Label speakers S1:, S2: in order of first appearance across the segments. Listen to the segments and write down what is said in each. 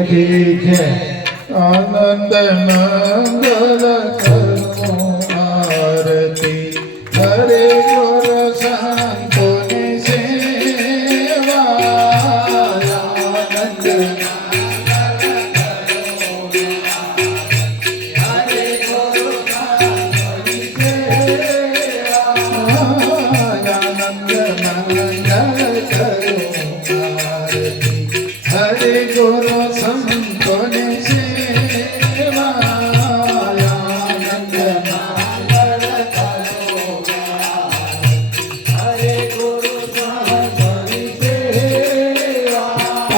S1: की जय आनंद मंगल आरती। हरे गुरु संतो हरे गुरु आनंद मंगल हरे गुरु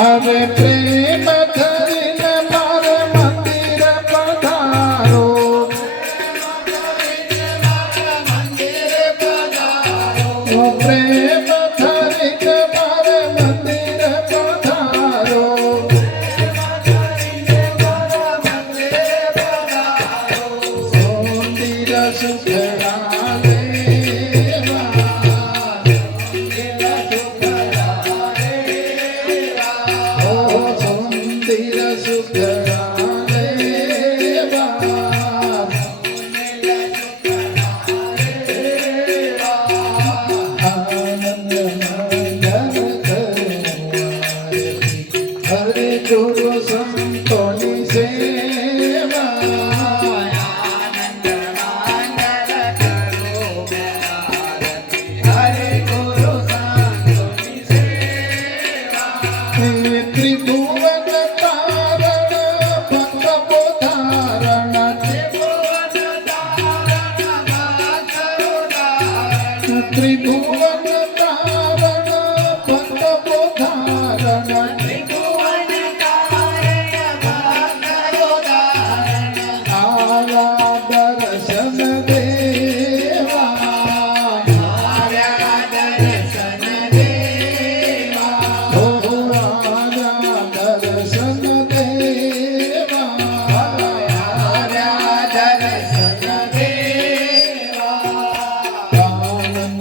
S1: Ave Maria. Oh.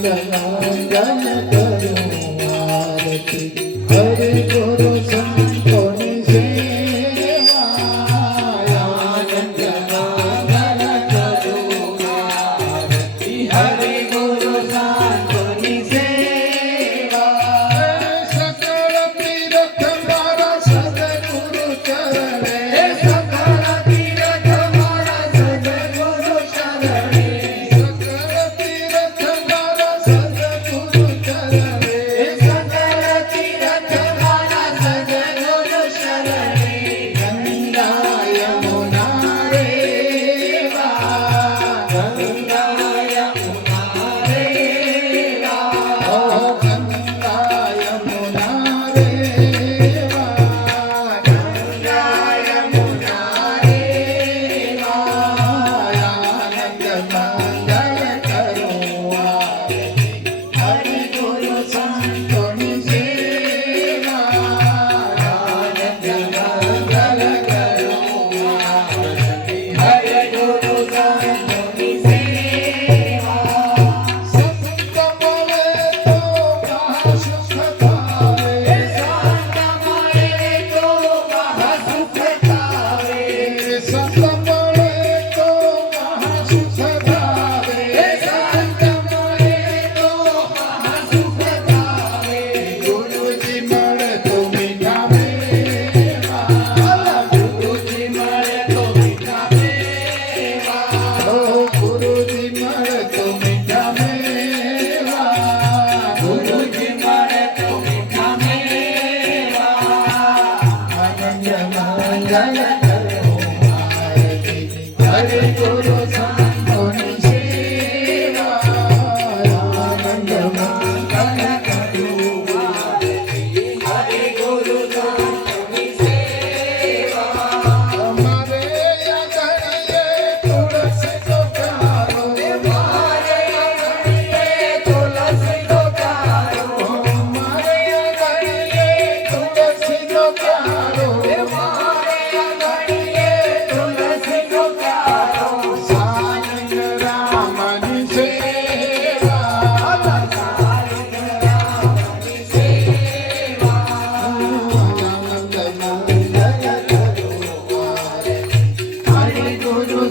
S1: વંદના જન કરું આરતી હરે ગુરુ ગુરુ સમ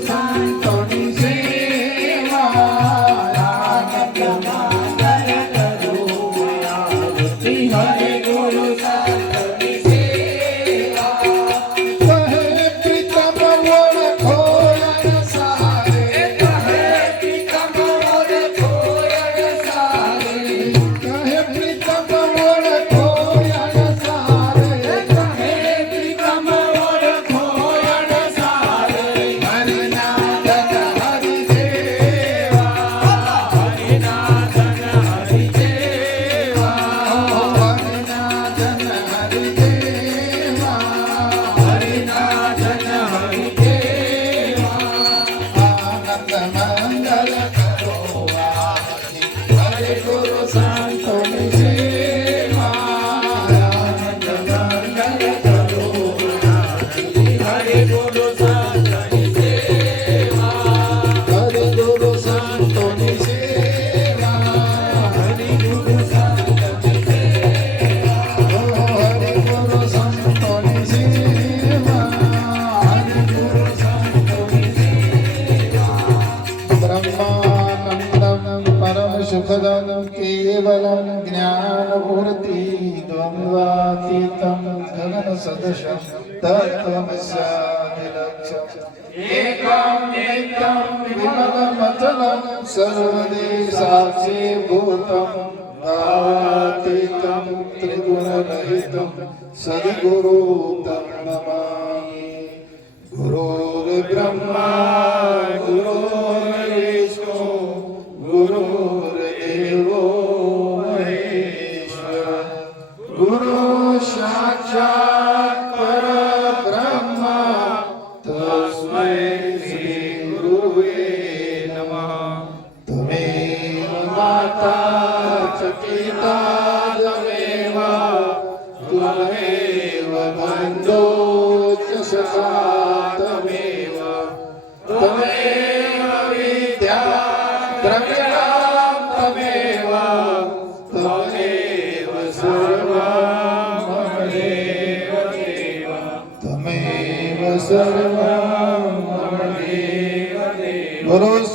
S1: time. गगन सदृशं तत्त्वमस्यादि लक्ष्यम् एकं नित्यं विमलमचलं सर्वदेशाक्षीभूतं भावातीतं त्रिगुणरहितं सद्गुरु तं नमामि गुरुर्ब्रह्मा गुरुर्विष्णु गुरुर्देवो महेश्वर गुरु साक्षात् त्वमेव बन्धो च सखा त्वमेव त्वमेव विद्या द्रविणां त्वमेव त्वमेव सर्वं मम देव देव त्वमेव सर्वं मम देव देव बोलो सद्गुरु